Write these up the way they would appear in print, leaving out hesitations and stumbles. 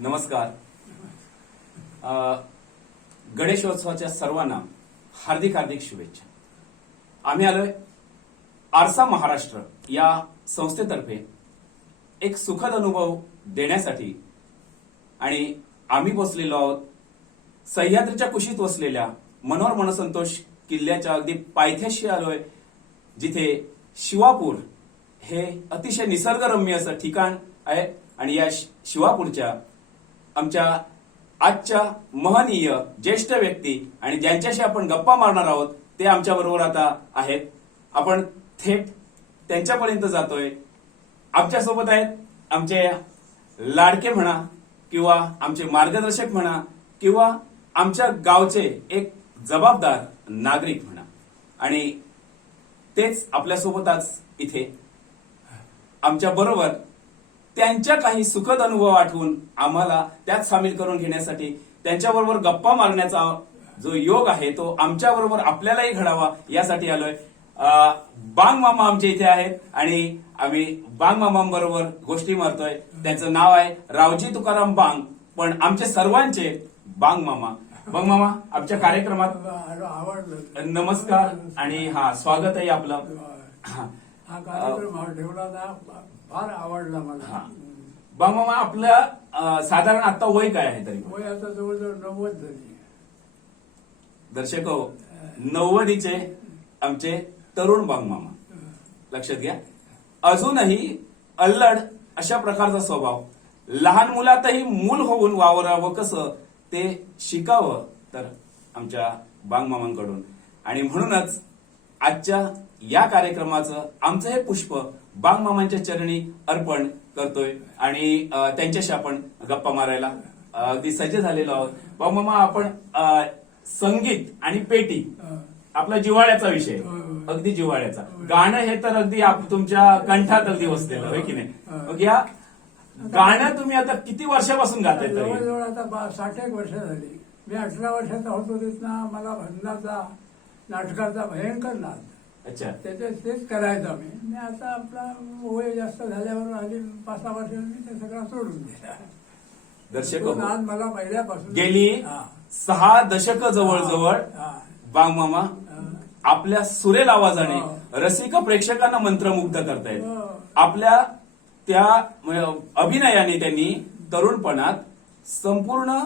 नमस्कार. गणेशोत्सवाच्या सर्वांना हार्दिक हार्दिक शुभेच्छा. आम्ही आलोय आरसा महाराष्ट्र या संस्थेतर्फे एक सुखद अनुभव देण्यासाठी आणि आम्ही बसलेलो आहोत सह्याद्रीच्या कुशीत वसलेल्या मनोहर मनसंतोष किल्ल्याच्या अगदी पायथ्याशी आलोय, जिथे शिवापूर हे अतिशय निसर्गरम्य असं ठिकाण आहे. आणि या शिवापूरच्या आमच्या आजच्या महनीय ज्येष्ठ व्यक्ती आणि ज्यांच्याशी आपण गप्पा मारणार आहोत ते आमच्या बरोबर आता आहेत. आपण थेट त्यांच्यापर्यंत जातोय. आमच्या सोबत आहेत आमचे लाडके म्हणा किंवा आमचे मार्गदर्शक म्हणा किंवा आमच्या गावचे एक जबाबदार नागरिक म्हणा, आणि तेच आपल्यासोबत आज इथे आमच्या बरोबर त्यांच्या काही सुखद अनुभव आठवून आम्हाला त्यात सामील करून घेण्यासाठी त्यांच्याबरोबर गप्पा मारण्याचा जो योग आहे तो आमच्या बरोबर आपल्यालाही घडावा यासाठी आलोय. बांग मामा आमच्या इथे आहेत आणि आम्ही बांग मामांबरोबर गोष्टी मारतोय. त्यांचं नाव आहे रावजी तुकाराम बांग, पण आमचे सर्वांचे बांग मामा. बांग मामा आमच्या कार्यक्रमात नमस्कार आणि स्वागत आहे आपलं. हा कार्यक्रम ठेवला ना, फार आवडला मला. बांग मामा आपलं साधारण आता वय काय आहे? तरी वय आता जवळजवळ 90 झाली. दर्शक 90चे आमचे तरुण बांग मामा, लक्षात घ्या. अजूनही अल्लड अशा प्रकारचा स्वभाव. लहान मुलातही मूल होऊन वावरावं कसं ते शिकावं तर आमच्या बांग मामांकडून. आणि म्हणूनच आजच्या या कार्यक्रमाचं आमचं हे पुष्प बांग मामांच्या चरणी अर्पण करतोय आणि त्यांच्याशी आपण गप्पा मारायला अगदी सज्ज झालेलो आहोत. बांग मामा, आपण संगीत आणि पेटी आपला जिव्हाळ्याचा विषय, अगदी जिव्हाळ्याचा. गाणं हे तर अगदी तुमच्या कंठात अगदी बसलेलं होय की नाही? मग या गाणं तुम्ही आता किती वर्षापासून गाताय? जवळजवळ आता 60 वर्ष झाली. मी 18 वर्षाचा होतो तिथनं मला भजनाचा, नाटकाचा भयंकर नाद. अच्छा. तेच करायचं मी आता आपला वय जास्त झाल्यावर आधी 5-6 वर्षांनी मी ते सगळं सोडून दिला. दर्शक नाद मला पहिल्यापासून गेली 6 दशक जवळजवळ बांग मामा आपल्या सुरेल आवाजाने रसिक प्रेक्षकांना मंत्रमुग्ध करतायत. आपल्या त्या अभिनयाने त्यांनी तरुणपणात संपूर्ण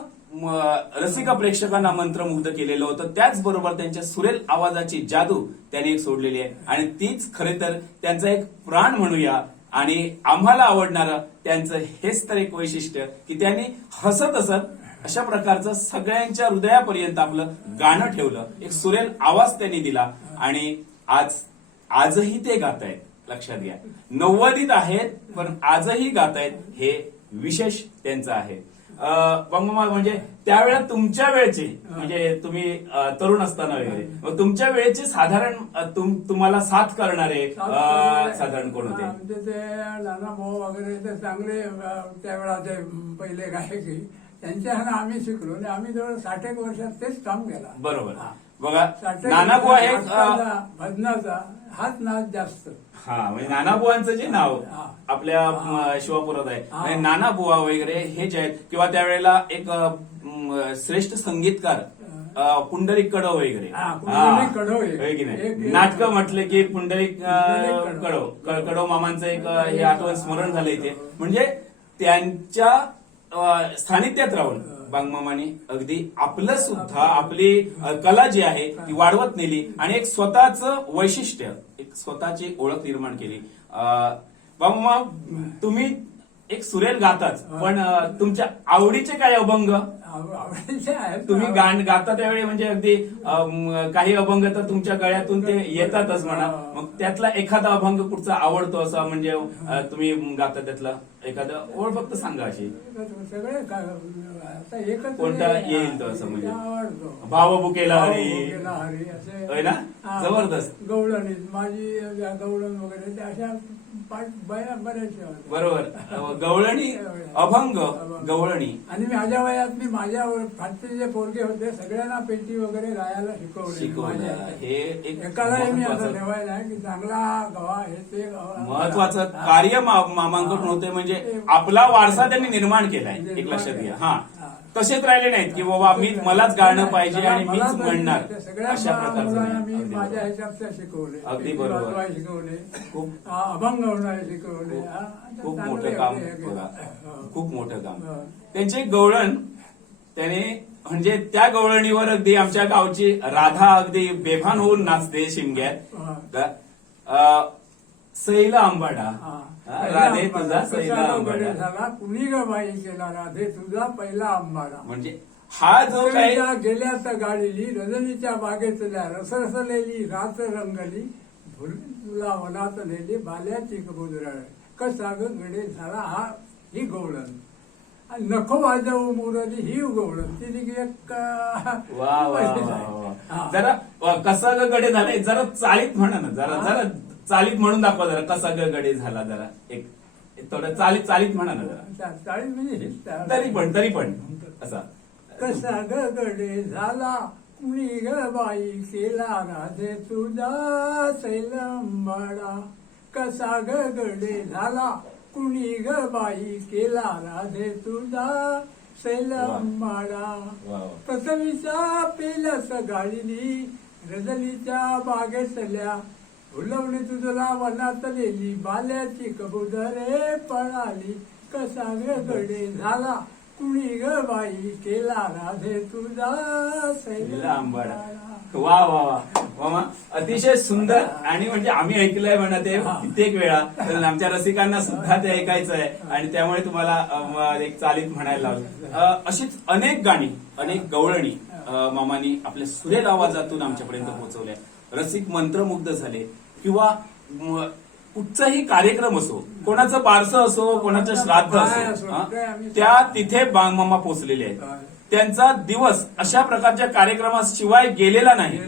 रसिक प्रेक्षकांना मंत्रमुग्ध केलेलं होतं. त्याचबरोबर त्यांच्या सुरेल आवाजाची जादू त्यांनी एक सोडलेली आहे आणि तीच खरे तर त्यांचा एक प्राण म्हणूया. आणि आम्हाला आवडणारं त्यांचं हेच तर एक वैशिष्ट्य की त्यांनी हसत हसत अशा प्रकारचं सगळ्यांच्या हृदयापर्यंत आपलं गाणं ठेवलं. एक सुरेल आवाज त्यांनी दिला आणि आजही ते गातायत. लक्षात घ्या, 90s आहेत पण आजही गातायत. हे विशेष त्यांचं आहे. बांग मामा, म्हणजे त्यावेळेला तुमच्या वेळचे, म्हणजे तुम्ही तरुण असताना वगैरे, मग तुमच्या वेळेचे साधारण तुम्हाला साथ करणारे साधारण कोण होते? म्हणजे ते नाना भाऊ वगैरे ते चांगले त्यावेळा ते पहिले गायक, त्यांच्या आम्ही शिकलो आणि आम्ही जवळ 60 वर्षात तेच काम केलं. बरोबर. बघा, नानाबुवा हे भजनाचा हाच नाद जास्त. म्हणजे नानाबुवांचं जे नाव आपल्या शिवापुरात आहे, नानाबुवा वगैरे हे जे आहेत, किंवा त्यावेळेला एक श्रेष्ठ संगीतकार पुंडलिक कडव वगैरे, की नाही, नाटक म्हटले की पुंडलिक कडव मामांचं एक हे आठवण स्मरण झालं इथे. म्हणजे त्यांच्या सानिध्यात राहून बांग मामाने अगदी आपलं सुद्धा आपली कला जी आहे ती वाढवत नेली आणि एक स्वतःच वैशिष्ट्य, एक स्वतःची ओळख निर्माण केली. बांग मामा, तुम्ही एक सुरेल गाताच, पण तुमच्या आवडीचे काही अभंग तुम्ही गाता त्यावेळी, म्हणजे अगदी काही अभंग तर तुमच्या गळ्यातून ते येतातच म्हणा. मग त्यातला एखादा अभंग कुठचा आवडतो असा, म्हणजे तुम्ही गाता त्यातला एखादा ओळ फक्त सांगा अशी. सगळे कोणता येईल तो असं, म्हणजे भावबुकेला हरी असे होय ना, जबरदस्त. गवळणी माझी गवळण वगैरे ते अशा बऱ्याचशा होत्या. बरोबर. गवळणी, अभंग, गवळणी. आणि माझ्या वयात मी माझ्या फाटचे जे पोरगे होते सगळ्यांना पेटी वगैरे गायला शिकवलं. हे एक एकालाही मी असं महत्वाचं ठेवायला की चांगला गवा हे ते गवा. महत्वाचं कार्य मामांकडून होते, म्हणजे आपला वारसा त्यांनी निर्माण केलाय. एक लक्षात घ्या. हा, तसेच राहिले नाहीत की बाबा मलाच गाणं पाहिजे आणि मीच म्हणणार, अशा प्रकारचं मी नाही. माझ्या ह्याच्यात शिकवले, अगदी बरोबर. वाजवायला शिकवले, खूप अभंग होणारे शिकवले. खूप चांगले मोठं काम होते. बघा. हो. खूप मोठं काम. हो. त्यांचे गवळण त्याने म्हणजे त्या गवळणीवर अगदी आमच्या गावची राधा अगदी बेभान होऊन नाचते शिमग्यात. हा. सैला आंबाडा, हा. राधे तुझा सैला कसा आंबाडा. गडे झाला कुणी ग बाई केला राधे तुझा पहिला आंबाडा. म्हणजे हा जो काही रजनीच्या गेल्या तर गाडीली रजनीच्या बागेतल्या रसरसलेली रात रंगली तुला वनात नेली बाल्याची कबुदराळ. कसा ग गडे झाला हा ही गवळण. आणि नको वाजवू मुरली ही गवळण. ती एक वा वा वा वा. हा. जरा कसा ग गडे झाला जरा चालीत म्हणा ना, जरा जरा चालीत म्हणून दाखवा जरा. कसा ग गडे झाला जरा एक थोडं चालीत चालीत म्हणा ना जरा. चाळीस म्हणजे तरी पण असा. कसा ग गडे झाला कुणी ग बाई केला राधे तुझा सैलंबाडा. कसा ग गडे झाला कुणी ग बाई केला राधे तुझा सैलंबाडा. वा वा. पृथ्वीच्या पेल्यास गाडीली रजनीच्या बागेतल्या फुलवणी तुझला वनात नेली बाल्याची कबुतरे पळाली. कसा ग गडे झाला कुणी ग बाई केला राधे तुझा सैला आंबाडा. सैलंबाडा. वा वा वा मामा, अतिशय सुंदर. आणि म्हणजे आम्ही ऐकलंय म्हणा ते कित्येक वेळा, तर आमच्या रसिकांना सुद्धा ते ऐकायचं आहे आणि त्यामुळे तुम्हाला एक चालीत म्हणायला लावलं. अशीच अनेक गाणी, अनेक गवळणी मामानी आपल्या सुरेल आवाजातून आमच्यापर्यंत पोहोचवल्या. रसिक मंत्रमुग्ध झाले. किंवा कुठचाही कार्यक्रम असो, कोणाचं बारसं असो, कोणाचं श्राद्ध असो, त्या तिथे बांगमामा पोहोचलेले आहेत. त्यांचा दिवस अशा प्रकारच्या कार्यक्रमाशिवाय गेलेला नाही.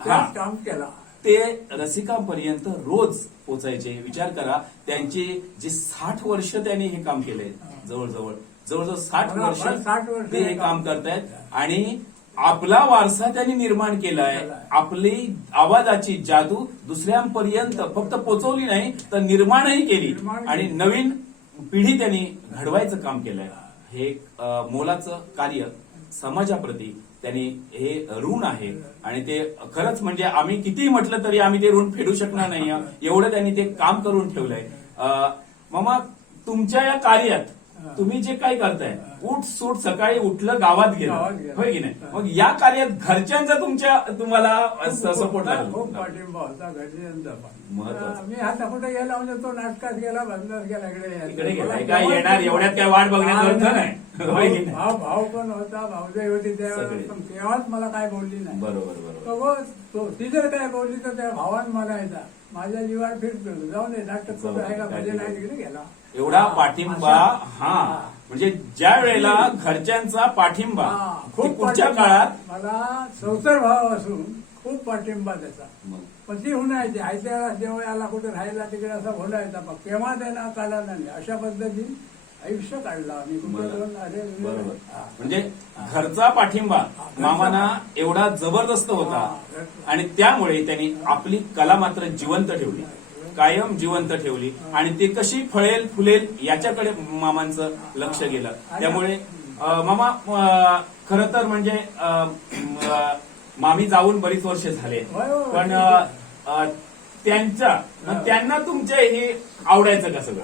हा. काम केला ते रसिकांपर्यंत रोज पोचायचे. विचार करा, त्यांची जे 60 वर्ष त्यांनी हे काम केलंय. जवळजवळ 60 वर्ष ते हे काम करतायत आणि आपला वारसा त्यांनी निर्माण केलाय. आपली आवाजाची जादू दुसऱ्यांपर्यंत फक्त पोचवली नाही तर निर्माणही केली आणि नवीन पिढी त्यांनी घडवायचं काम केलंय. हे मोलाचं कार्य समाजाप्रती त्यांनी हे ऋण आहे आणि ते खरंच म्हणजे आम्ही कितीही म्हटलं तरी आम्ही ते ऋण फेडू शकणार नाही. एवढं त्यांनी ते काम करून ठेवलंय. मामा, तुमच्या या कार्यात तुम्ही जे काही करताय, उठ सूट सकाळी उठलं गावात गेलं, होय की नाही? मग या कार्यात घरच्यांचा तुम्हाला सपोर्ट लागला? खूप पाठिंबा होता घरच्यांचा पण. महत्वाचं. मी आता कुठे गेला म्हणजे तो नाटकात गेला, बंदात गेला, इकडे गेलाय काय येणार एवढ्यात काय वाट बघण्याचा अर्थ नाही, होय की नाही? भाऊ पण होता, भाऊजाई होती त्यावेळेस, पण तेव्हाच मला काय बोलली नाही. बरोबर. ती जर काय बोलली तर त्या भावान म्हणायचा माझ्या जीवावर फिरतो, जाऊन दे नाटक कुठं आहे का भजन आहे तिकडे गेला. एवढा पाठिंबा. हा, म्हणजे ज्या वेळेला घरच्यांचा पाठिंबा खूप पुढच्या काळात मला संसार भाव असून खूप पाठिंबा त्याचा. पण ती हुनायची आयत्या जेव्हा याला कुठे राहायला तिकडे असा बोलायचा, मग केव्हा त्यांना काढला नाही. अशा पद्धतीने आयुष्य काढला आम्ही. बरोबर. म्हणजे घरचा पाठिंबा मामाना एवढा जबरदस्त होता आणि त्यामुळे त्यांनी आपली कला मात्र जिवंत ठेवली, कायम जिवंत ठेवली आणि ती कशी फळेल फुलेल याच्याकडे मामांचं लक्ष गेलं. त्यामुळे मामा खरं तर म्हणजे मामी जाऊन बरीच वर्ष झाले, पण त्यांना तुमचे हे आवडायचं का सगळं?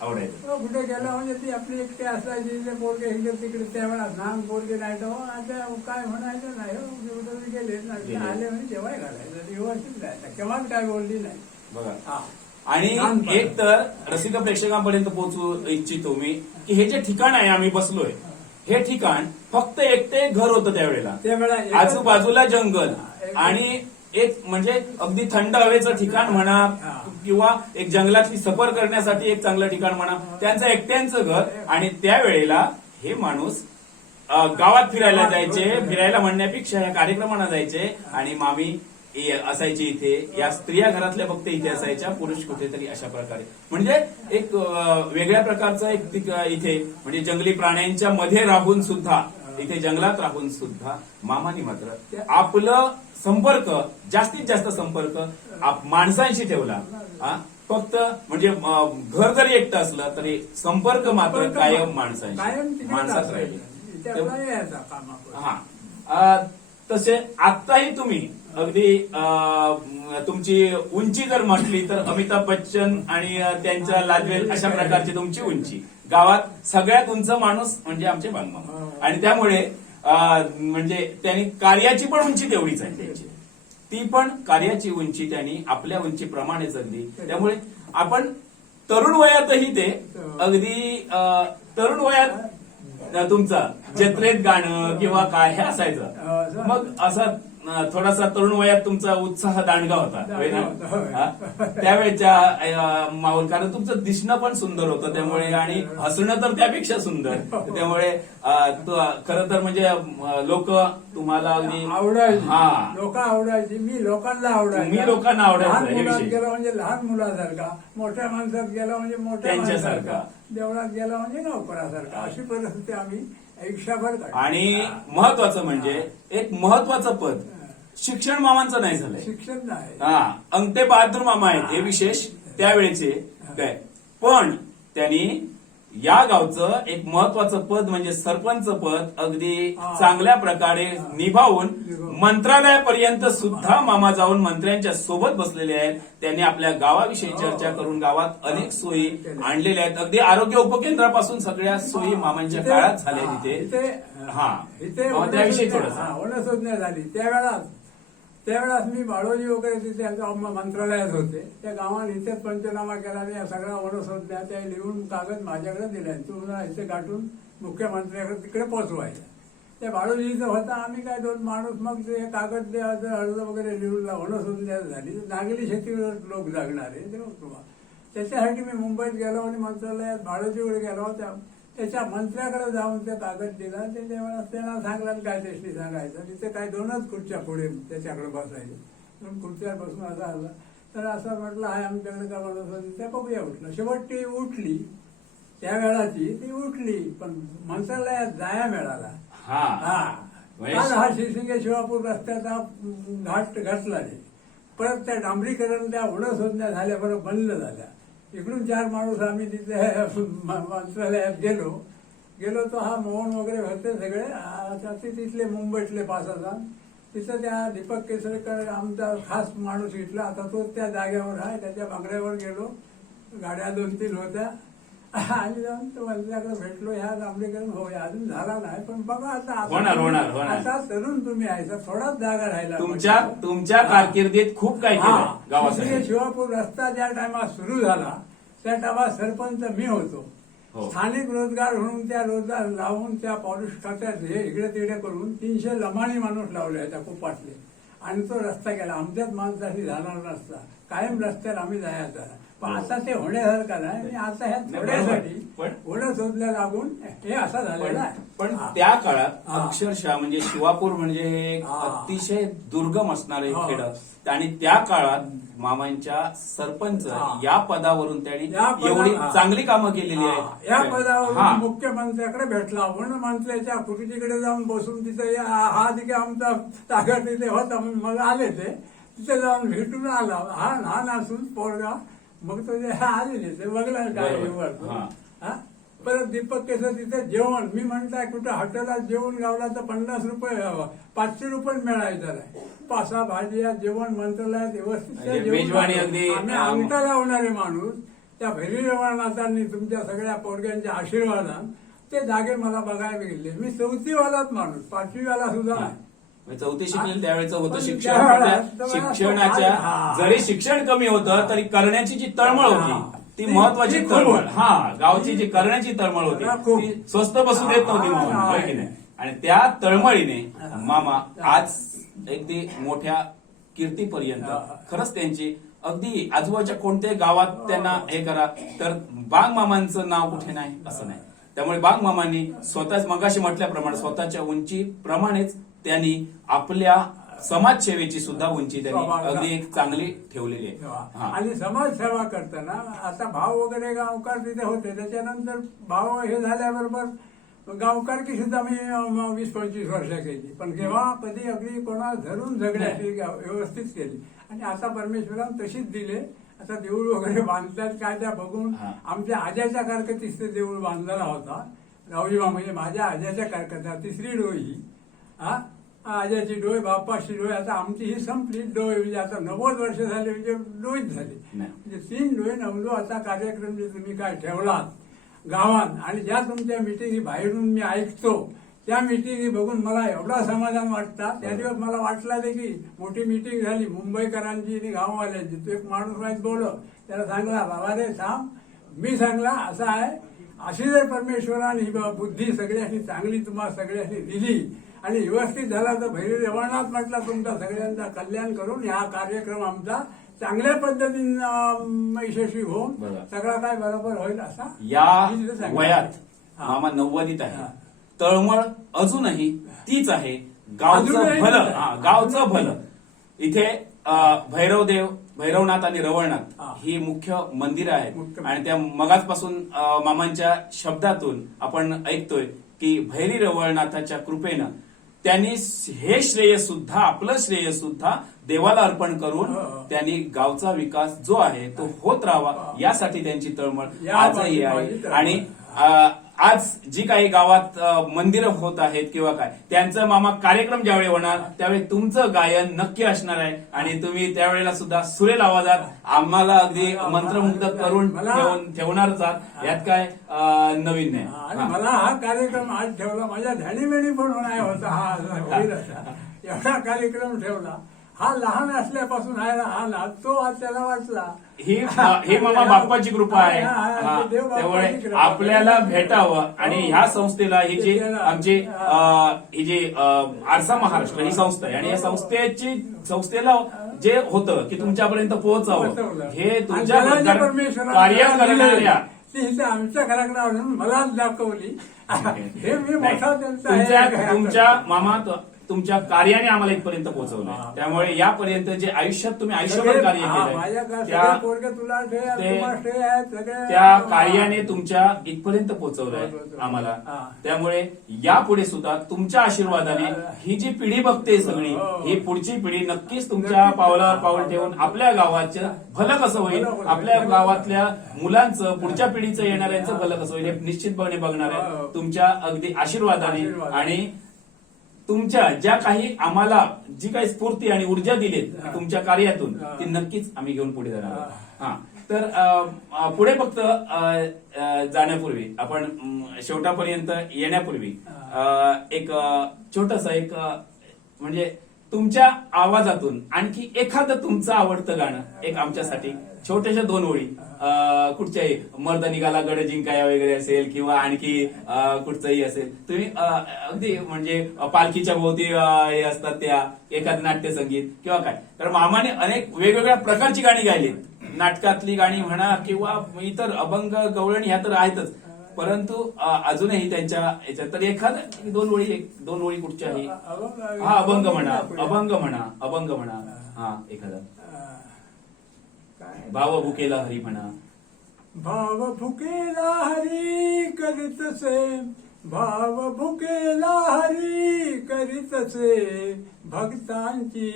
आवडायचं. कुठे गेला म्हणजे ती आपली एकटी असायची, ते पोरगे इकडे तिकडे त्यावेळेला लहान पोरगे नाही तर आता काय म्हणायचं नाही. गेले ना आले म्हणजे जेव्हा घालायचं व्यवस्थित जायचं, केव्हाच काय बोलली नाही. बघा. आणि एक तर रसिक प्रेक्षकांपर्यंत पोहोचू इच्छितो मी की हे जे ठिकाण आहे आम्ही बसलोय, हे ठिकाण फक्त एकटे घर होतं त्यावेळेला. आजूबाजूला जंगल आणि एक म्हणजे अगदी थंड हवेचं ठिकाण म्हणा किंवा एक जंगलातली सफर करण्यासाठी एक चांगलं ठिकाण म्हणा, त्यांचं एकट्यांचं घर. आणि त्यावेळेला हे माणूस गावात फिरायला जायचे, फिरायला म्हणण्यापेक्षा या कार्यक्रमांना जायचे आणि मामी असायची इथे, या स्त्रिया घरातल्या फक्त इथे असायच्या, पुरुष कुठेतरी अशा प्रकारे. म्हणजे एक वेगळ्या प्रकारचं इथे म्हणजे जंगली प्राण्यांच्या मध्ये राहून सुद्धा, इथे जंगलात राहून सुद्धा मामानी मात्र आपलं संपर्क, जास्तीत जास्त संपर्क माणसांशी ठेवला. फक्त म्हणजे घर जरी एकटं असलं तरी संपर्क मात्र कायम माणसांशी, माणसात राहिले. हा तसे आत्ताही तुम्ही अगदी तुमची उंची जर म्हटली तर अमिताभ बच्चन आणि त्यांच्या लाजवेल अशा प्रकारची तुमची उंची, गावात सगळ्यात उंच माणूस म्हणजे आमचे बांगमामा. आणि त्यामुळे म्हणजे त्यांनी कार्याची पण उंची तेवढीच आहे त्यांची, ती पण कार्याची उंची त्यांनी आपल्या उंचीप्रमाणे जगली. त्यामुळे आपण तरुण वयातही ते अगदी तरुण वयात तुमचं जत्रेत गाणं किंवा काय हे असायचं. मग असं थोडासा तरुण वयात तुमचा उत्साह दांडगा होता होय ना? त्यावेळेच्या माहोल, कारण तुमचं दिसणं पण सुंदर होतं त्यामुळे, आणि हसणं तर त्यापेक्षा सुंदर. त्यामुळे खरं तर म्हणजे लोक तुम्हाला अगदी आवडायची, हा लोक आवडायची, मी लोकांना आवडायची, मी लोकांना आवडायचं. हे मुलात विषय गेला म्हणजे लहान मुलासारखा, मोठ्या माणसात गेला म्हणजे मोठ्या त्यांच्यासारखा, माणसासारखा, देवळात गेला म्हणजे नोकरासारखा, अशी परिस्थिती आम्ही आयुष्यभर काढली. आणि महत्वाचं म्हणजे एक महत्वाचं पद शिक्षण मामांचं नाही झालंय. शिक्षण नाही, हा, अंगठे बहादूर मामा आहेत हे विशेष त्यावेळेचे काय. पण त्यांनी या गावचं एक महत्वाचं पद म्हणजे सरपंच पद अगदी चांगल्या प्रकारे निभावून मंत्रालयापर्यंत सुद्धा मामा जाऊन मंत्र्यांच्या सोबत बसलेले आहेत. त्यांनी आपल्या गावाविषयी चर्चा करून गावात अनेक सोयी आणलेल्या आहेत. अगदी आरोग्य उपकेंद्रापासून सगळ्या सोयी मामांच्या काळात झाल्या तिथे. हा, त्याविषयी थोडंसं वनसंज्ञा झाली त्यावेळेस मी बाळोजी वगैरे तिथे मंत्रालयात होते. त्या गावात इथेच पंचनामा केला आणि या सगळ्या वनसंज्ञा त्या लिहून कागद माझ्याकडे दिले, तुम्हाला इथे गाठून मुख्यमंत्र्याकडे तिकडे पोहोचवायचं. त्या बाळोजीचं होता, आम्ही काय दोन माणूस मग ते कागद द्यायचं, अर्ज वगैरे लिहून वनसंज्ञा झाली. नागरी शेतीवर लोक जगणारे त्याच्यासाठी मी मुंबईत गेलो आणि मंत्रालयात बाळोजीकडे गेलो. त्याच्या मंत्र्याकडे जाऊन ते कागद दिला. त्याच्यावेळेस त्यांना सांगलं काय त्याशी सांगायचं. तिथे काय दोनच खुर्च्या पुढे त्याच्याकडे बसायचे, दोन खुर्च्यावर बसून असं आलं तर असं म्हटलं हाय आमच्याकडे का म्हणत त्या बघूया. उठलं, शेवट ती उठली, त्या वेळाची ती उठली, पण मंत्रालयात जाया मिळाला. हा शिरसिंगे शिवापूर रस्त्याचा घाट घातला नाही. परत त्या डांबरीकरण त्या वनसंज्ञा झाल्या, परत बंद झाल्या. इकडून 4 माणूस आम्ही तिथे मंत्रालयात गेलो तो हा मोहन वगैरे होते सगळे तिथले मुंबईतले 5,000. तिथं त्या दीपक केसरकर आमचा खास माणूस इथला, आता तो त्या जागेवर आहे. त्याच्या बांगड्यावर गेलो, गाड्या 2-3 होत्या आणि जाऊन तो मंत्र्याकडे भेटलो. ह्या डांबरीकरण होय अजून झाला नाही, पण बघा आता आता तरुण तुम्ही आहे, थोडाच जागा राहिला. तुमच्या कारकिर्दीत खूप काय केलं गावासाठी. शिवापूर रस्ता ज्या टायमात सुरू झाला त्या टायमात सरपंच मी होतो. स्थानिक रोजगार म्हणून त्या रोजगार लावून त्या पॉलिश खात्याचे इकडे तिकडे करून 300 लमाणी माणूस लावले त्या कुपातले, आणि तो रस्ता गेला. आमच्याच माणसाशी जाणार नसता, कायम रस्त्यावर आम्ही जायचा. पण आता ते होण्यासारखं नाही, आणि आता ह्या थोड्यासाठी होणं शोधल्या लागून हे असं झालेलं आहे. पण त्या काळात अक्षरशः म्हणजे शिवापूर म्हणजे हे अतिशय दुर्गम असणारे खेड, आणि त्या काळात मामांच्या सरपंच या पदावरून त्यांनी एवढी चांगली कामं केलेली आहेत. या पदावरून मुख्यमंत्र्याकडे भेटला, म्हणून मंत्र्याच्या खुर्चीकडे जाऊन बसून तिथे हा तिथे आमचा तागा तिथे होता, मग आले ते तिथे जाऊन भेटून आला. हा लहान असून पोरगा, मग तो आलेले ते बघला काय. परत दीपक केसर तिथे जेवण, मी म्हणताय कुठं हॉटेलात जेवण गावला तर 50 रुपये 500 रुपये मिळायचं नाही. 5-6 भाज्या जेवण मंत्रालयात व्यवस्थित आम्ही अंगठा लावणारे माणूस. त्या भैरीनाथांनी तुमच्या सगळ्या पोरग्यांच्या आशीर्वादात ते जागे मला बघायला गेले. मी 4थीवालाच माणूस, 5वीवाला सुद्धा नाही. 4थी शिकले त्यावेळेचं होतं शिक्षण. शिक्षणाच्या जरी शिक्षण कमी होतं तरी करण्याची जी तळमळ होती ती महत्वाची तळमळ. गावची जी करण्याची तळमळ होती ती स्वस्त बसू देत नव्हती मामा, की नाही. आणि त्या तळमळीने मामा आज अगदी मोठ्या कीर्तीपर्यंत, खरंच त्यांची अगदी आजूबाजूच्या कोणत्याही गावात त्यांना हे करा तर बाग मामांचं नाव कुठे नाही असं नाही. त्यामुळे बाग मामांनी स्वतःच मगाशी म्हटल्याप्रमाणे स्वतःच्या उंचीप्रमाणेच त्यांनी आपल्या समाजसेवेची सुद्धा उंची त्यांनी स्वभाव- अगदी एक चांगली ठेवलेली आहे. हा. आणि समाजसेवा करताना आता भाव वगैरे गावकार तिथे होते, त्याच्यानंतर भाव हे झाल्याबरोबर गावकारकी सुद्धा मी 20-25 वर्ष केली, पण केव्हा कधी अगदी कोणा धरून झगड्याची व्यवस्थित केली. आणि आता परमेश्वरान तशीच दिले. आता देऊळ वगैरे बांधतात काय त्या बघून हा. आमच्या आज्याच्या कारकतीस ते देऊळ बांधलेला होता. राऊजीबा म्हणजे माझ्या आज्याच्या कारकतात तिसरी डोई ही. हा आज्याची डोय, बाप्पाची डोय, आता आमची ही संपली डोय. म्हणजे आता 90 वर्ष झाले म्हणजे डोईच झाली. नाही. म्हणजे 3 डोय नवलो असा कार्यक्रम जे तुम्ही काय ठेवलात गावात, आणि ज्या तुमच्या मिटिंगी बाहेरून मी ऐकतो त्या मिटिंगी बघून मला एवढा समाधान वाटतं. त्या दिवस मला वाटला की मोठी मिटिंग झाली मुंबईकरांची आणि गाववाल्यांची. तो एक माणूस वाईट बोललो, त्याला सांगला बाबा रे थांब, मी सांगला असं आहे, अशी जर परमेश्वराने ही बुद्धी सगळ्यांनी चांगली तुम्हाला सगळ्यांनी दिली आणि व्यवस्थित झाला तर भैरी रवणात म्हटला तुमचा सगळ्यांचा कल्याण करून हा कार्यक्रम आमचा चांगल्या पद्धतीनं यशस्वी होऊन बरं. सगळा काय बरोबर होईल असा या मी तिथं सांगितलं. वयात हा. मामा 90 आहे. हा. तळमळ अजूनही तीच आहे. गावचं अजूनही भलं, तीच आहे. गावचं भलं. इथे भैरवदेव, भैरवनाथ आणि रवळनाथ हा. ही मुख्य मंदिरं आहेत. मुख्य आणि त्या मगाचपासून मामांच्या शब्दातून आपण ऐकतोय की भैरी रवळनाथाच्या कृपेनं त्यांनी हे श्रेय सुद्धा, आपलं श्रेय सुद्धा देवाला अर्पण करून हो. त्यांनी गावचा विकास जो आहे तो होत राहावा यासाठी त्यांची तळमळ या आजही माझी आहे. तळमळ. आणि आज जी काही गावात मंदिरं होत आहेत किंवा काय, त्यांचं मामा कार्यक्रम ज्यावेळी होणार त्यावेळी तुमचं गायन नक्की असणार आहे. आणि तुम्ही त्यावेळेला सुद्धा सुरेल आवाजात आम्हाला अगदी मंत्रमुग्ध करून ठेवणारच आहात. यात काय नवीन नाही. आणि मला हा कार्यक्रम आज ठेवला, माझ्या ध्यानीमेणी पण होणार होता हा होईल असा. एवढा कार्यक्रम ठेवला. हा लहान असल्यापासून आहे हा नाद, तो आज त्याला वाटला. ही मामा बाप्पाची कृपा आहे. हा, ते देव बाप्पाची त्यामुळे कृपा. आपल्याला भेटावं. आणि ह्या संस्थेला ही जी आमची ही जी आरसा महाराष्ट्र ही संस्था आहे, आणि या संस्थेला जे होतं की तुमच्यापर्यंत पोहोचावं, हे तुमच्या कार्य करणाऱ्या ती आमच्या घराकडे आणून मलाच दाखवली. हे मी मोठा त्यांचा तुमच्या मामा तुमच्या कार्याने आम्हाला इथपर्यंत पोहोचवलंय. त्यामुळे यापर्यंत जे आयुष्यात तुम्ही आयुष्यभर कार्य केलंय त्या कार्याने तुमच्या इथपर्यंत पोहोचवलंय आम्हाला. त्यामुळे यापुढे सुद्धा तुमच्या आशीर्वादाने ही जी पिढी बघते सगळी, ही पुढची पिढी नक्कीच तुमच्या पावलावर पाऊल ठेवून आपल्या गावाचं भलं कसं होईल, आपल्या गावातल्या मुलांचं, पुढच्या पिढीचं, येणाऱ्यांचं भलं कसं होईल हे निश्चितपणे बघणार आहे तुमच्या अगदी आशीर्वादाने. आणि तुमच्या ज्या काही आम्हाला जी काही स्फूर्ती आणि ऊर्जा दिलीत तुमच्या कार्यातून, ती नक्कीच आम्ही घेऊन पुढे जाणार. हा, तर पुढे फक्त जाण्यापूर्वी, आपण शेवटापर्यंत येण्यापूर्वी एक छोटस एक म्हणजे तुमच्या आवाजातून आणखी एखादं तुमचं आवडतं गाणं एक आमच्यासाठी छोट्याशा 2 ओळी, कुठच्याही मर्द निघाला गड जिंकाया वगैरे असेल किंवा आणखी कुठचंही असेल, तुम्ही अगदी म्हणजे पालखीच्या भोवती हे असतात त्या, एखादं नाट्यसंगीत किंवा काय. तर मामाने अनेक वेगवेगळ्या प्रकारची गाणी गायली, नाटकातली गाणी म्हणा किंवा इतर अभंग, गवळणी ह्या तर आहेतच, परंतु अजूनही त्यांच्या याच्यात तर एखाद 2 ओळी कुठच्याही, हा अभंग म्हणा, हा एखादा भाव भुकेला हरी म्हणा. भाव भुकेला हरी करीतसे, भाव भुकेला हरी करीतसे, भक्तांची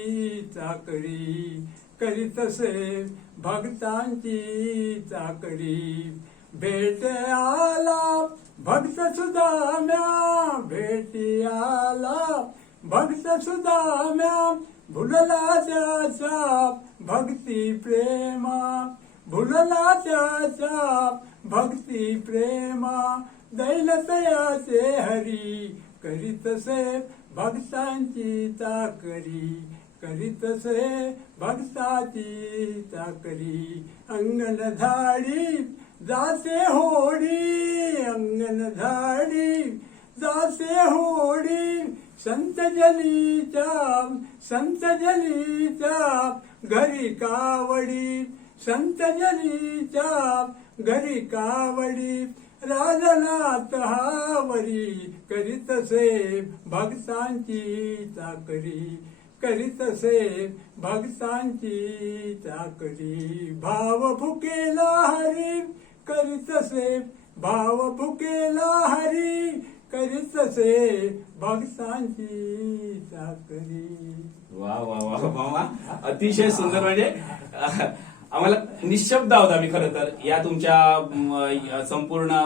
चाकरी करीतसे, भक्तांची चाकरी. भेट आला भक्त सुदाम्या, भेटी आला भक्त सुदाम्या, भुलला त्याचा भक्ती प्रेमा, भुलला त्याचा भक्ती प्रेमा. दैलतयाचे हरी करीतसे, भक्तांची चाकरी करीतसे, भक्ताची चाकरी. अंगण धाडी जाते होडी, अंगण धाडी जाते होडी, संत जलीच्या घरी कावडी, संत जलीच्या घरी कावडी. राजनाथ हावरी करीतसे, भक्तांची चाकरी करीतसे भक्तांची चाकरी भाव भुकेला हरी करीतसे भाव भुकेला हरी करीतसे भक्तांची चाकरी. वा वा वा मामा, अतिशय सुंदर. म्हणजे आम्हाला निशब्द आहोत आम्ही खरं तर या तुमच्या संपूर्ण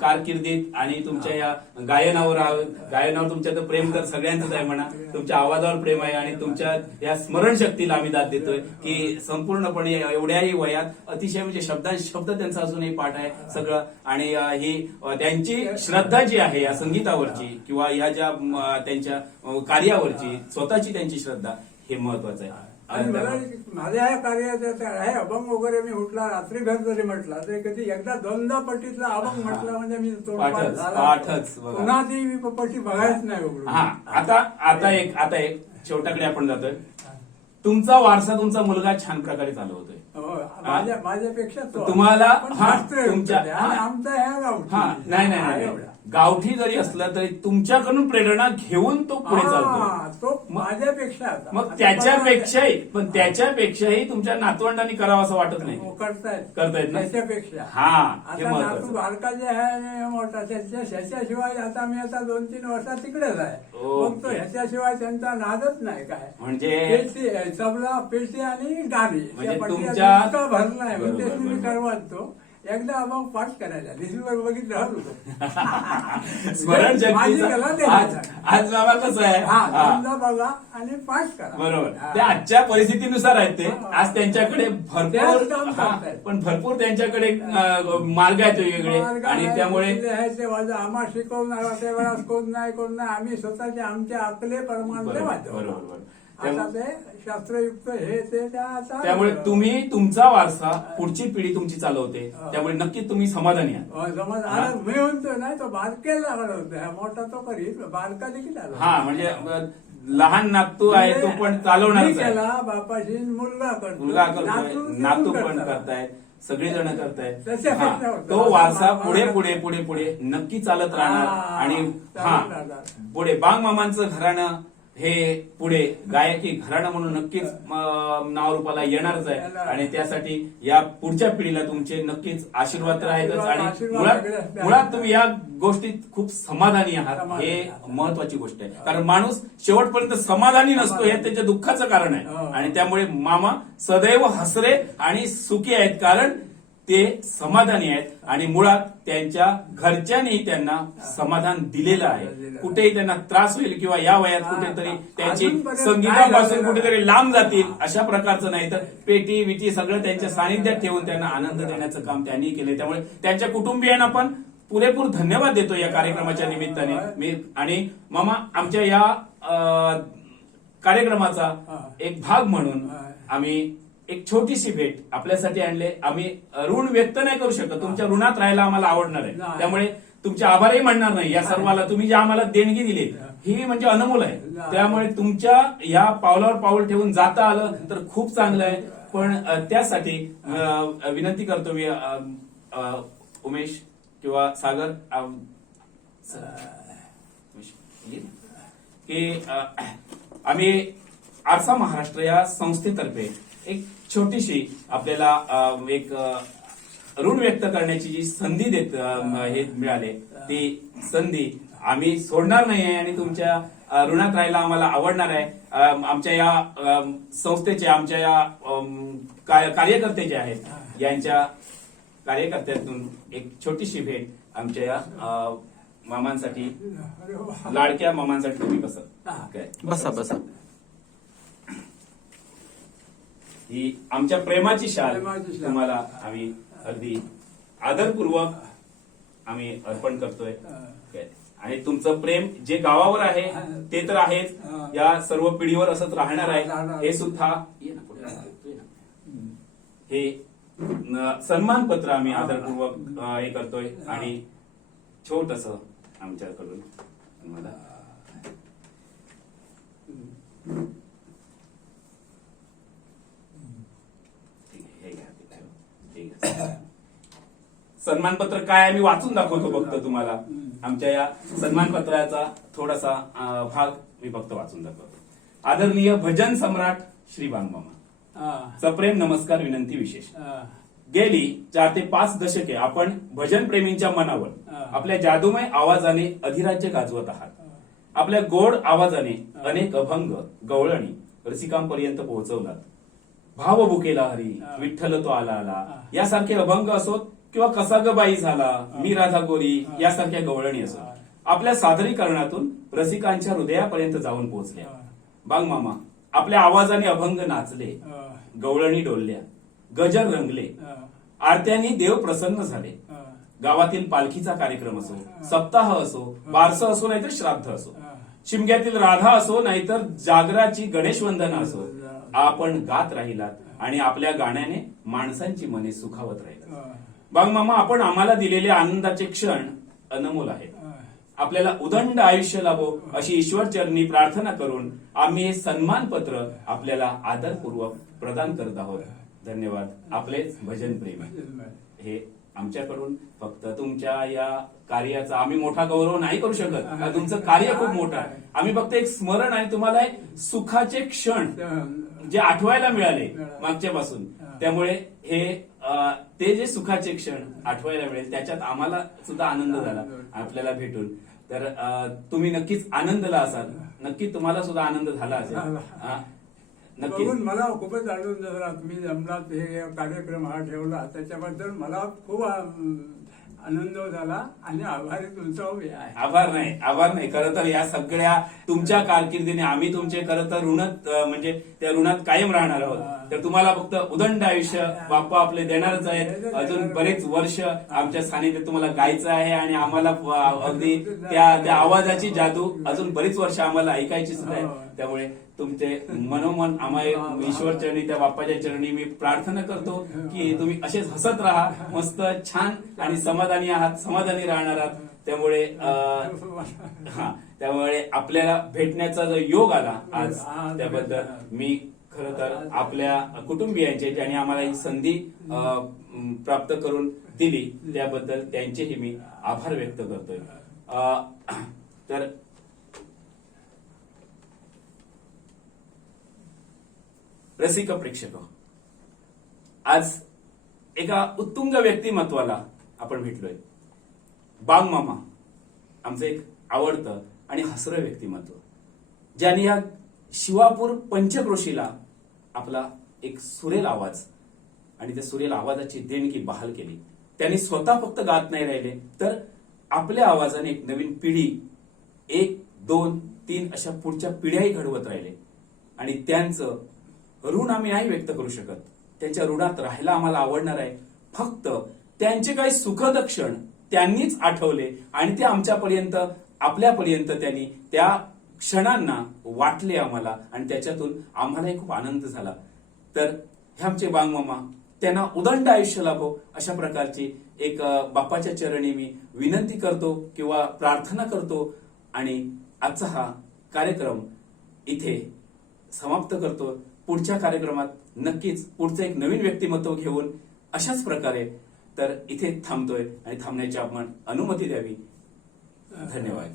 कारकिर्दीत आणि तुमच्या या गायनावर आहोत. गायनावर तुमच्या तर प्रेम तर सगळ्यांचंच आहे म्हणा. तुमच्या आवाजावर प्रेम आहे आणि तुमच्या या स्मरणशक्तीला आम्ही दाद देतोय की संपूर्णपणे एवढ्याही वयात अतिशय म्हणजे शब्द त्यांचा अजूनही पाठ आहे सगळं. आणि ही त्यांची श्रद्धा जी आहे या संगीतावरची किंवा ह्या ज्या त्यांच्या कार्यावरची स्वतःची त्यांची श्रद्धा हे महत्वाचं आहे. आणि मला माझ्या ह्या कार्याचा हे अभंग वगैरे मी उठला रात्री घर जरी म्हटला तरी कधी एकदा दोनदा पट्टीतला अभंग म्हटला म्हणजे मी तोंडपाठ झाला. पाठच बघा. पुन्हा ती मी पट्टी बघायच नाही उघडून. हा आता एक शेवटाकडे आपण जातोय. तुमचा वारसा तुमचा मुलगा छान प्रकारे चालवतोय. हो, माझ्यापेक्षा तो. तुम्हाला पण हा शास्त्रीय तुमच्या होतं ते. आणि आमचा ह्या गावठी. हा नाही एवढा. गावठी जरी असलं तरी तुमच्याकडून प्रेरणा घेऊन तो पुढे चालतो. हा, तो माझ्यापेक्षा आता. मग आता त्याच्यापेक्षाही तुमच्या नातवंडांनी करावं असं वाटत नाही. हो, करतायत करतायत ना? त्याच्यापेक्षा. हा, हे आता महत्वाचं. नातू बारका जे आहे आणि मोठा ह्याच्याशिवाय आता मी आता 2-3 वर्षात तिकडेच आहे. ओ, मग तो ह्याच्याशिवाय त्यांचा नादच नाही काय. म्हणजे पेटी तबला पेटी आणि गाणी म्हणजे त्या पट्ट्यात तुमच्या- इतका भरलाय बरोबर, म्हणजे तुम्ही बरोबर. करवतो. एकदा अभंग पाठ करायचा दिसवर बघितलं होतो. स्मरण माझी शक्तीचा कला ते आज बाबा कसं आहे. हा, हा. समजा बघा आणि पाठ करा. बरोबर. हा. ते आजच्या परिस्थितीनुसार आहेत ते. हा. आज त्यांच्याकडे त्याच भरपूर काम हा, करतायत. पण भरपूर त्यांच्याकडे मार्ग आहेत वेगवेगळे मार्ग आणि आहे, त्यामुळे कुठले आहे ते वाजवा. आम्हाला शिकवणार त्या वेळास कोण नाही आम्ही स्वतःच्या आमच्या अकले प्रमाण ते बरोबर वाजवतो. बरोबर. आता त्यामुळे- ते शास्त्रयुक्त हे ते त्या आता त्यामुळे तुम्ही तुमचा वारसा पुढची पिढी तुमची चालवते. हा. त्यामुळे नक्कीच तुम्ही समाधानी आहात. समज हा. आता मी म्हणतो नाही तो बारकेला लागला होता मोठा तो करीत बारका देखील आला. हा म्हणजे लहान नातू आहे तो पण चालवणारच मी आहे. केला बापाशी मुलगा करतो. मुलगा करतोय, नातू पण करतात. करतायत, सगळी जण करतायत. तशा हा, पेक्षा होतं. तो वारसा माझा- पुढे पुढे पुढे पुढे नक्की चालत राहणार. हा, आणि चालत हा राहणार. पुढे बांग मामांचं घराणं हे पुढे गायकी घराणं म्हणून नक्कीच नावरूपाला येणारच आहे. येणार. आणि त्यासाठी या पुढच्या पिढीला तुमचे नक्कीच आशीर्वाद तर आहेतच. आणि आशीर्वाद सगळे असतात. मुळात तुम्ही या गोष्टीत खूप समाधानी आहात. समाधानी हे आहात. महत्वाची गोष्ट आहे. कारण माणूस शेवटपर्यंत समाधानी नसतो हे त्याच्या दुःखाचं कारण आहे. हो. आणि त्यामुळे मामा सदैव हसरे आणि सुखी आहेत कारण ते समाधानी आहेत. आणि मुळात त्यांच्या घरच्यांनी त्यांना समाधान दिलेलं आहे. कुठेही त्यांना त्रास होईल किंवा या वयात कुठेतरी त्यांची अजूनपर्यंत संगीतापासून काय कुठेतरी लांब जातील अशा प्रकारचं नाही तर पेटी विटी सगळं त्यांच्या सानिध्यात ठेवून त्यांना आनंद देण्याचं काम त्यांनी केले. त्यामुळे त्यांच्या कुटुंबियांना पण पुरेपूर धन्यवाद देतो या कार्यक्रमाच्या निमित्ताने मी. आणि मामा आमच्या या कार्यक्रमाचा एक भाग म्हणून आम्ही एक छोटीशी भेट आपल्यासाठी आणले. आम्ही ऋण व्यक्त नाही करू शकत. तुमच्या ऋणात राहायला आम्हाला आवडणार आहे. नाही. त्यामुळे तुमचे आभारही मानणार नाही या सर्वाला. तुम्ही जे आम्हाला देणगी दिली ही म्हणजे अनमोल आहे. नाही. त्यामुळे तुमच्या या पावलावर पाऊल ठेवून जाता आलं तर खूप चांगलं आहे. पण त्यासाठी विनंती करतो मी उमेश किंवा सागर की आम्ही आरसा महाराष्ट्र या संस्थेतर्फे एक छोटीशी आपल्याला एक ऋण व्यक्त करण्याची जी संधी देत हे मिळाले ती संधी आम्ही सोडणार नाहीये. आणि तुमच्या ऋणात राहायला आम्हाला आवडणार आहे. आमच्या या संस्थेचे आमच्या या कार्यकर्ते जे आहेत यांच्या कार्यकर्त्यातून एक छोटीशी भेट आमच्या या मामांसाठी अरे वा. लाडक्या मामांसाठी तुम्ही बसा काय बसा बसा. ही आमच्या प्रेमाची शाल प्रेमाची शाल. तुम्हाला आम्ही अगदी आदरपूर्वक आम्ही अर्पण करतोय. काय. आणि तुमचं प्रेम जे गावावर आहे ते तर आहेच. या सर्व पिढीवर असंच राहणार आहे. हे सुद्धा ये ना पुढे. तू ये ना. हे सन्मानपत्र आम्ही आदरपूर्वक हे करतोय. आणि छोटस आमच्याकडून मला सन्मानपत्र काय आहे मी वाचून दाखवतो फक्त तुम्हाला. आमच्या या सन्मानपत्राचा थोडासा भाग मी फक्त वाचून दाखवतो. आदरणीय भजन सम्राट श्री बांगमामा हा, सप्रेम नमस्कार विनंती विशेष. हा, गेली 4 ते 5 दशके आपण भजन प्रेमींच्या मनावर आपल्या जादूमय आवाजाने अधिराज्य गाजवत आहात. आपल्या गोड आवाजाने अनेक अभंग गवळणी रसिकांपर्यंत पोहोचवलात. भाव भुकेला हरी, विठ्ठल तो आला आला यासारखे अभंग असोत किंवा कसा ग बाई झाला, मी राधा गोरी यासारख्या गवळणी असोत, आपल्या सादरीकरणातून रसिकांच्या हृदयापर्यंत जाऊन पोहोचल्या. बांगमामा, आपल्या आवाजाने अभंग नाचले, हा, गवळणी डोलल्या, गजर रंगले, हा, आरत्यांनी देव प्रसन्न झाले. हा, गावातील पालखीचा कार्यक्रम असो, सप्ताह असो, बारसं असो नाहीतर श्राद्ध असो, हा. शिमग्यातील राधा असो नाहीतर जागराची गणेश वंदना असो, आपण गात राहिलात आणि आपल्या गाण्याने माणसांची मने सुखावत राहिलात. हा, बांगमामा, आपण आम्हाला दिलेले आनंदाचे क्षण अनमोल आहेत. हा. आपल्याला उदंड आयुष्य लाभो अशी ईश्वरचरणी प्रार्थना करून आम्ही हे सन्मानपत्र आपल्याला आदरपूर्वक प्रदान करत आहोत. धन्यवाद. आपलेच भजन प्रेम. हे आमच्याकडून फक्त तुमच्या या कार्याचा आम्ही मोठा गौरव नाही करू शकत, कारण तुमचं कार्य खूप मोठं आहे. आम्ही फक्त एक स्मरण आणि तुम्हाला एक सुखाचे क्षण जे आठवायला मिळाले मागच्यापासून, त्यामुळे हे ते जे सुखाचे क्षण आठवायला मिळेल त्याच्यात आम्हाला सुद्धा आनंद झाला आपल्याला भेटून. तर तुम्ही नक्कीच आनंदला असाल, नक्की तुम्हाला सुद्धा आनंद झाला असेल. नक्की. बघून मला खूपच आनंद झाला. तुम्ही जमलात, हे कार्यक्रम हा ठेवला त्याच्याबद्दल मला खूप आनंद झाला आणि आभारी तुमचा उभे आहे. आभार नाही खरं तर या सगळ्या तुमच्या कारकिर्दीने आम्ही तुमचे खरं तर म्हणजे त्या ऋणात कायम राहणार आहोत. तर तुम्हाला फक्त उदंड आयुष्य बाप्पा आपले देणारच आहेत. अजून बरेच वर्ष आमच्या सानिध्यात तुम्हाला गायचं आहे आणि आम्हाला अगदी त्या आवाजाची जादू अजून बरीच वर्ष आम्हाला ऐकायची सुद्धा आहे. त्यामुळे तुमचे मनोमन आम्हाला ईश्वर चरणी, त्या बाप्पाच्या चरणी मी प्रार्थना करतो की तुम्ही असेच हसत राहा, मस्त छान आणि समाधानी आहात, समाधानी राहणार आहात. त्यामुळे आपल्याला भेटण्याचा जो योग आला आज, त्याबद्दल मी खरं तर आपल्या कुटुंबियांचे ज्यांनी आम्हाला ही संधी प्राप्त करून दिली त्याबद्दल त्यांचेही मी आभार व्यक्त करतोय. तर रसिक प्रेक्षक, आज एका उत्तुंग व्यक्तिमत्वाला आपण भेटलोय. बांगमामा आमचं एक आवडतं आणि हसरं व्यक्तिमत्व, ज्यांनी या शिवापूर पंचक्रोशीला आपला एक सुरेल आवाज आणि त्या सुरेल आवाजाची देणगी बहाल केली. त्यांनी स्वतः फक्त गात नाही राहिले, तर आपल्या आवाजाने एक नवीन पिढी 1, 2, 3 अशा पुढच्या पिढ्याही घडवत राहिले. आणि त्यांचं ऋण आम्ही नाही व्यक्त करू शकत. त्यांच्या ऋणात राहायला आम्हाला आवडणार आहे. फक्त त्यांचे काही सुखद क्षण त्यांनीच आठवले आणि ते आमच्यापर्यंत, आपल्यापर्यंत त्यांनी त्या क्षणांना वाटले आम्हाला आणि त्याच्यातून आम्हालाही खूप आनंद झाला. तर हे आमचे बांगमामा, त्यांना उदंड आयुष्य लाभो अशा प्रकारची एक बाप्पाच्या चरणी मी विनंती करतो किंवा प्रार्थना करतो आणि आजचा हा कार्यक्रम इथे समाप्त करतो. पुढच्या कार्यक्रमात नक्कीच पुढचं एक नवीन व्यक्तिमत्व घेऊन अशाच प्रकारे तर इथे थांबतोय आणि थांबण्याची आपण अनुमती द्यावी. धन्यवाद.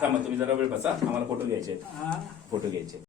थांबा, तुम्ही जरा वेळ बसा, आम्हाला फोटो घ्यायचे.